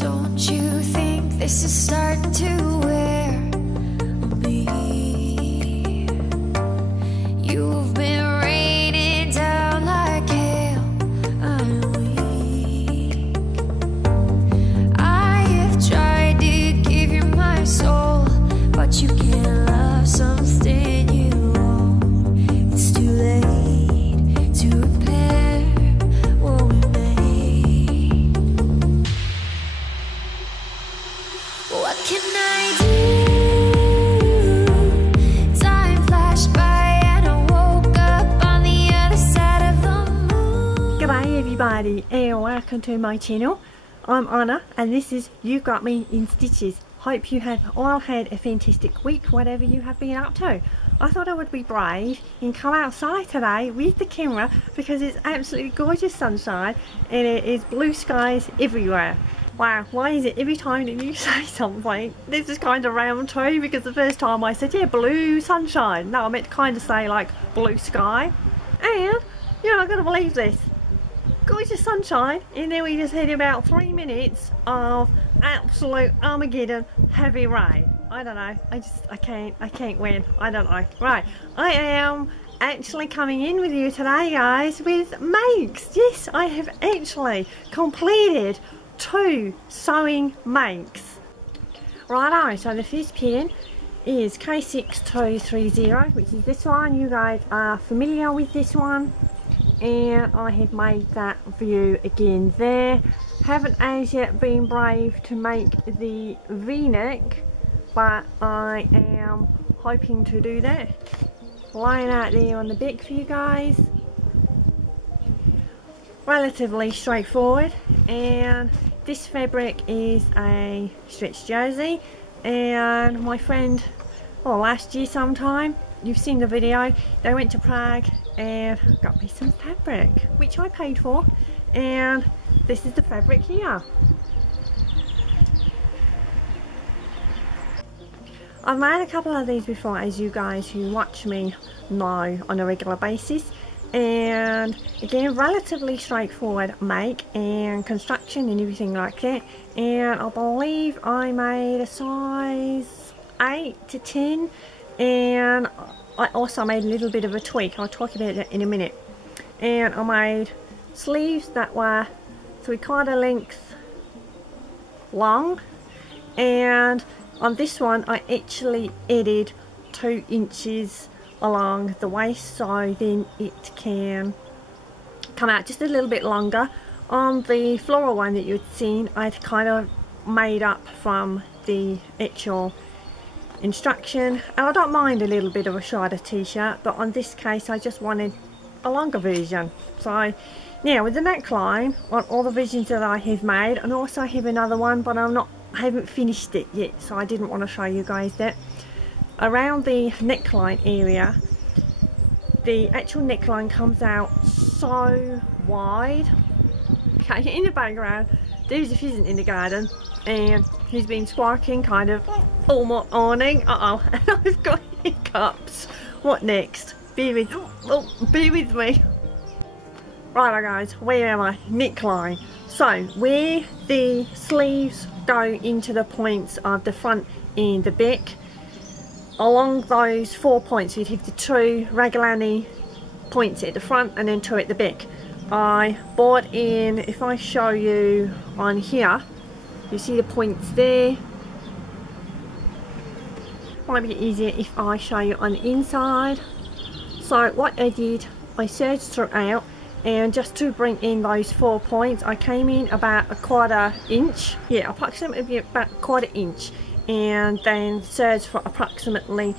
Don't you think this is starting to wear on me? You've been raining down like hell. I'm weak. I have tried to give you my soul, but you can't love something you own. It's too late to repair what we made. What can I do? Time flashed by and I woke up on the other side of the moon. G'day everybody and welcome to my channel. I'm Anna and this is You Got Me in Stitches. Hope you have all had a fantastic week, whatever you have been up to. I thought I would be brave and come outside today with the camera because it's absolutely gorgeous sunshine and it is blue skies everywhere. Wow, why is it every time that you say something this is kind of round too? Because the first time I said, yeah, blue sunshine. No, I meant to kind of say like blue sky. And you're not going to believe this. Gorgeous sunshine, and then we just had about 3 minutes of absolute Armageddon heavy rain. I don't know, I can't win. I don't know. Right, I am actually coming in with you today, guys, with makes. Yes, I have actually completed 2 sewing makes. Righto, so the first pattern is K6230, which is this one. You guys are familiar with this one, and I have made that for you again there. Haven't as yet been brave to make the v-neck, but I am hoping to do that. Laying out there on the back for you guys. Relatively straightforward, and this fabric is a stretch jersey, and my friend, last year sometime, you've seen the video, they went to Prague and got me some fabric which I paid for, and this is the fabric here. I've made a couple of these before, as you guys who watch me know on a regular basis, and again relatively straightforward make and construction and everything like that, and I believe I made a size 8 to 10, and I also made a little bit of a tweak. I'll talk about that in a minute. And I made sleeves that were 3/4 length long, and on this one I actually added 2 inches along the waist, so then it can come out just a little bit longer. On the floral one that you'd seen, I'd kind of made up from the actual instruction, and I don't mind a little bit of a shorter t-shirt, but on this case I just wanted a longer version. So now with the neckline on all the versions that I have made, and also I have another one, but I haven't finished it yet, so I didn't want to show you guys that. Around the neckline area, the actual neckline comes out so wide. Okay, in the background there's a pheasant in the garden, and he's been squawking kind of all morning. And I've got hiccups. What next? Bear with me. Right guys, where am I? Neckline. So where the sleeves go into the points of the front and the back, along those 4 points you'd have the 2 Raglan points at the front and then 2 at the back. I bought in, if I show you on here, you see the points there. Might be easier if I show you on the inside. So what I did, I serged throughout, and just to bring in those 4 points I came in about 1/4 inch, yeah, approximately about 1/4 inch, and then serged for approximately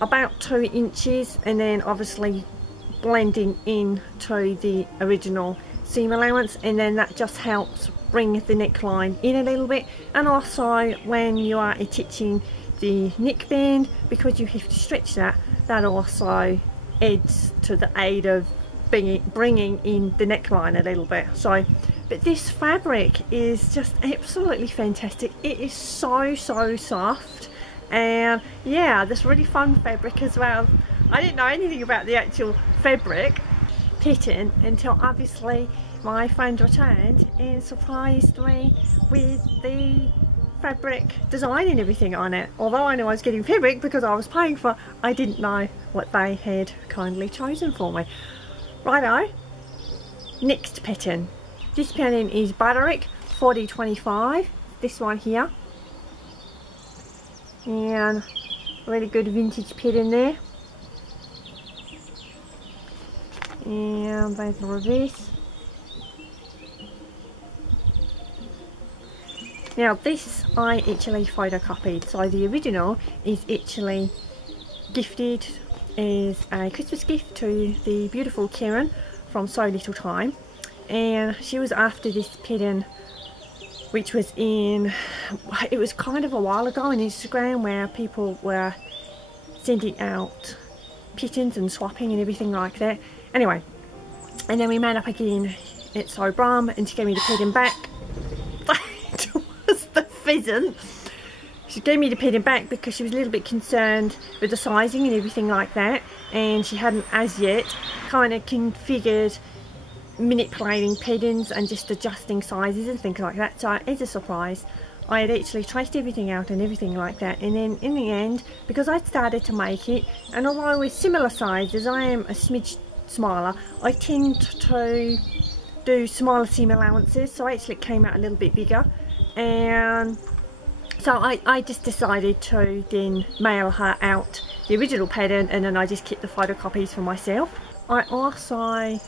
about 2 inches, and then obviously blending in to the original seam allowance, and then that just helps bring the neckline in a little bit. And also when you are attaching the neckband, because you have to stretch that, that also adds to the aid of bringing in the neckline a little bit. So, but this fabric is just absolutely fantastic. It is so soft, and yeah, this really fun fabric as well. I didn't know anything about the actual fabric pattern until obviously my friend returned and surprised me with the fabric design and everything on it. Although I knew I was getting fabric because I was paying for it, I didn't know what they had kindly chosen for me. Righto, next pattern. This pattern is Butterick 4025, this one here, and really good vintage pattern there. And there's the reverse. Now this I actually photocopied, so the original is actually gifted as a Christmas gift to the beautiful Karen from So Little Time, and she was after this pattern, which was in, it was kind of a while ago on Instagram where people were sending out patterns and swapping and everything like that. Anyway, and then we met up again at So Brum and she gave me the pattern back. The pheasant. She gave me the pattern back because she was a little bit concerned with the sizing and everything like that, and she hadn't as yet kind of configured manipulating patterns and just adjusting sizes and things like that. So as a surprise, I had actually traced everything out and everything like that, and then in the end, because I started to make it, and although we're similar sizes, I am a smidge smaller, I tend to do smaller seam allowances, so actually it came out a little bit bigger. And so I just decided to then mail her out the original pattern, and then I just kept the photocopies for myself. I also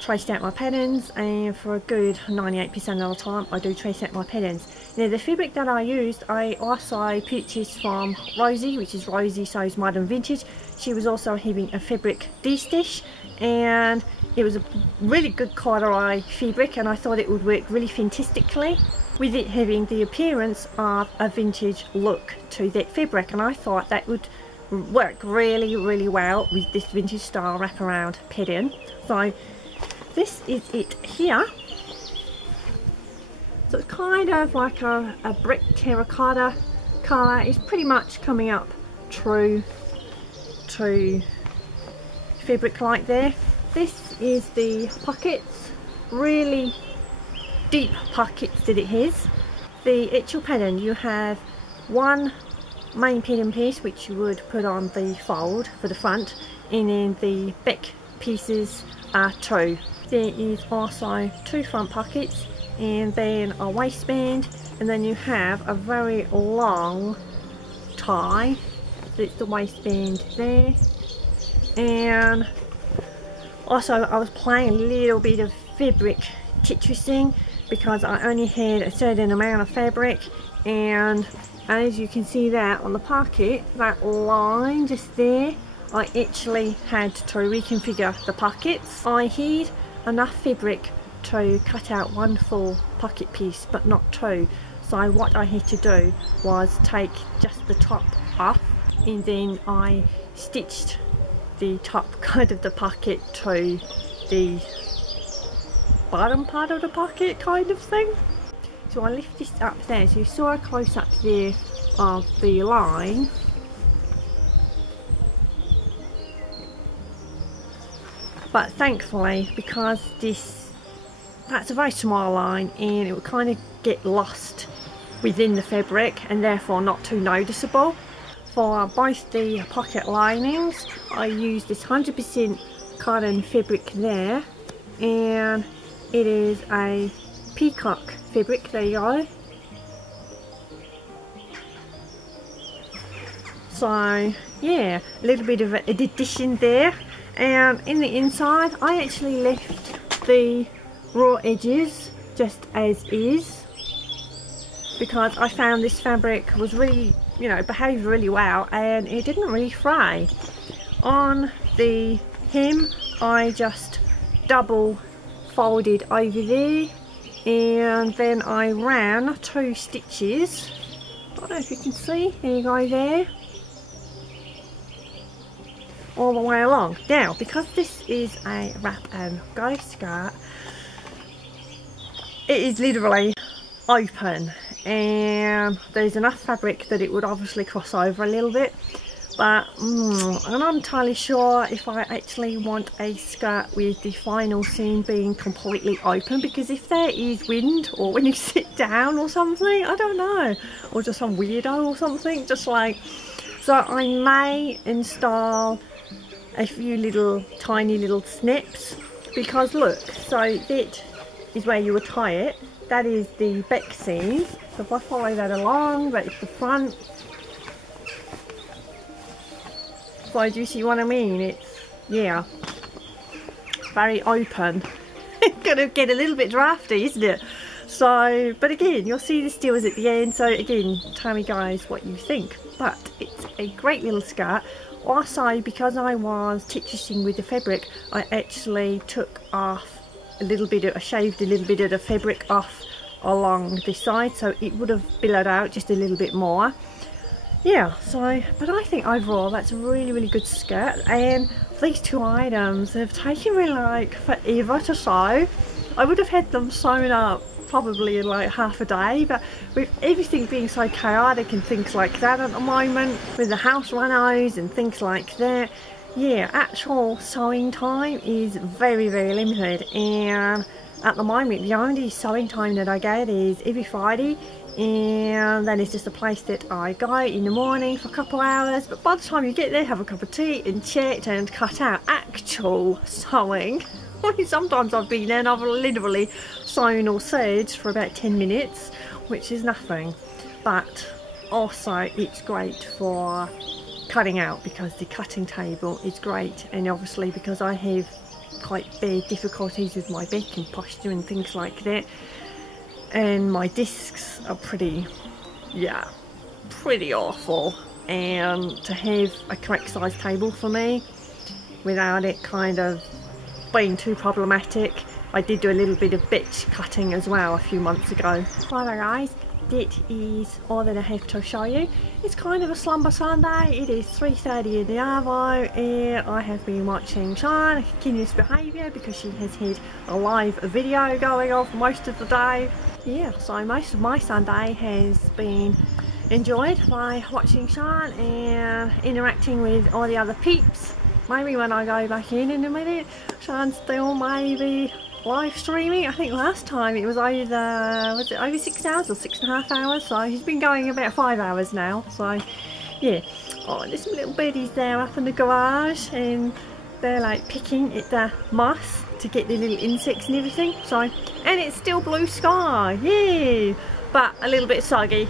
traced out my patterns, and for a good 98% of the time I do trace out my patterns. Now the fabric that I used I also purchased from Rosie, which is Rosie Sews Modern Vintage. She was also having a fabric de-stash, and it was a really good corduroy fabric, and I thought it would work really fantastically with it having the appearance of a vintage look to that fabric, and I thought that would work really well with this vintage style wraparound pattern. So this is it here. So it's kind of like a brick terracotta colour. It's pretty much coming up true to fabric like there. This is the pockets, really deep pockets that it has. The actual pattern, you have one main pattern piece which you would put on the fold for the front, and then the back pieces are two. There is also two front pockets and then a waistband, and then you have a very long tie. That's the waistband there. And also I was playing a little bit of fabric Tetrising because I only had a certain amount of fabric, and as you can see that on the pocket, that line just there, I actually had to reconfigure the pockets. I had enough fabric to cut out one full pocket piece but not two, so what I had to do was take just the top off, and then I stitched the top kind of the pocket to the bottom part of the pocket kind of thing. So I lift this up there, so you saw a close up there of the line. But thankfully, because that's a very small line and it would kind of get lost within the fabric and therefore not too noticeable. For both the pocket linings I used this 100% cotton fabric there, and it is a peacock fabric. There you go. So yeah, a little bit of an addition there. And in the inside I actually left the raw edges just as is, because I found this fabric was really, you know, behaved really well and it didn't really fray. On the hem I just double folded over there, and then I ran two stitches. I don't know if you can see, there you go there, all the way along. Now because this is a wrap and go skirt, it is literally open and there's enough fabric that it would obviously cross over a little bit, but I'm not entirely sure if I actually want a skirt with the final seam being completely open, because if there is wind or when you sit down or something, I don't know, or just some weirdo or something, just like, so I may install a few little tiny little snips, because look, so that is where you would tie it, that is the back seam, so if I follow that along, that's the front. So do you see what I mean? It's, yeah, very open. It's gonna get a little bit drafty, isn't it? So, but again, you'll see the steels at the end, so again, tell me guys what you think. But it's a great little skirt. Also, because I was stitching with the fabric, I actually took off a little bit of, I shaved a little bit of the fabric off along this side, so it would have billowed out just a little bit more. Yeah, so, but I think overall that's a really good skirt, and these two items have taken me like forever to sew. I would have had them sewn up probably in like half a day, but with everything being so chaotic and things like that at the moment, with the house renos and things like that, yeah, actual sewing time is very limited, and at the moment the only sewing time that I get is every Friday, and then it's just a place that I go in the morning for a couple hours, but by the time you get there, have a cup of tea and chat and cut out actual sewing. I mean, sometimes I've been there and I've literally sewn or sewed for about 10 minutes, which is nothing. But also it's great for cutting out, because the cutting table is great, and obviously because I have quite big difficulties with my back and posture and things like that, and my discs are pretty, yeah, pretty awful, and to have a correct size table for me without it kind of being too problematic. I did do a little bit of bitch cutting as well a few months ago. Righto guys, that is all that I have to show you. It's kind of a slumber Sunday. It is 3:30 in the arvo, and I have been watching Sean continuous behaviour because she has had a live video going on for most of the day. Yeah, so most of my Sunday has been enjoyed by watching Sean and interacting with all the other peeps. Maybe when I go back in a minute, Sean's still maybe live streaming. I think last time it was either, was it over 6 hours or 6.5 hours? So he's been going about 5 hours now. So yeah, oh, there's some little birdies there up in the garage, and they're like picking at the moss to get the little insects and everything. So, and it's still blue sky, yeah, but a little bit soggy.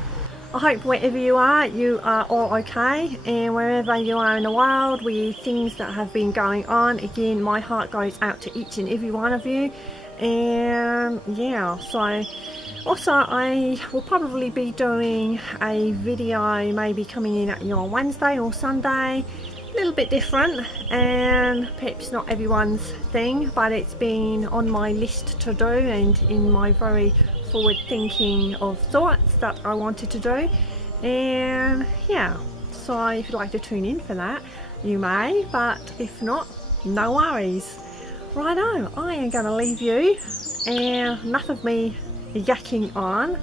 I hope wherever you are all okay, and wherever you are in the world with things that have been going on, again, my heart goes out to each and every one of you. And yeah, so also I will probably be doing a video maybe coming in at your Wednesday or Sunday, a little bit different, and perhaps not everyone's thing, but it's been on my list to do and in my very forward thinking of thoughts that I wanted to do. And yeah, so if you'd like to tune in for that, you may, but if not, no worries. Righto, I am going to leave you, and enough of me yakking on.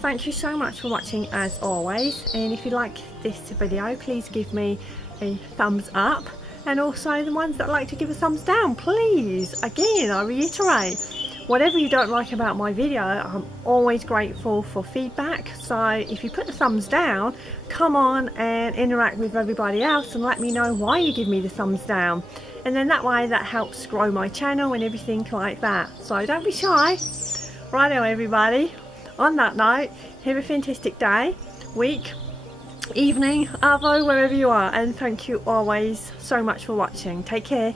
Thank you so much for watching as always, and if you like this video, please give me a thumbs up, and also the ones that like to give a thumbs down, please, again, I reiterate, whatever you don't like about my video, I'm always grateful for feedback. So if you put the thumbs down, come on and interact with everybody else and let me know why you give me the thumbs down, and then that way that helps grow my channel and everything like that. So don't be shy. Righto everybody, on that note, have a fantastic day, week, evening, arvo, wherever you are, and thank you always so much for watching. Take care.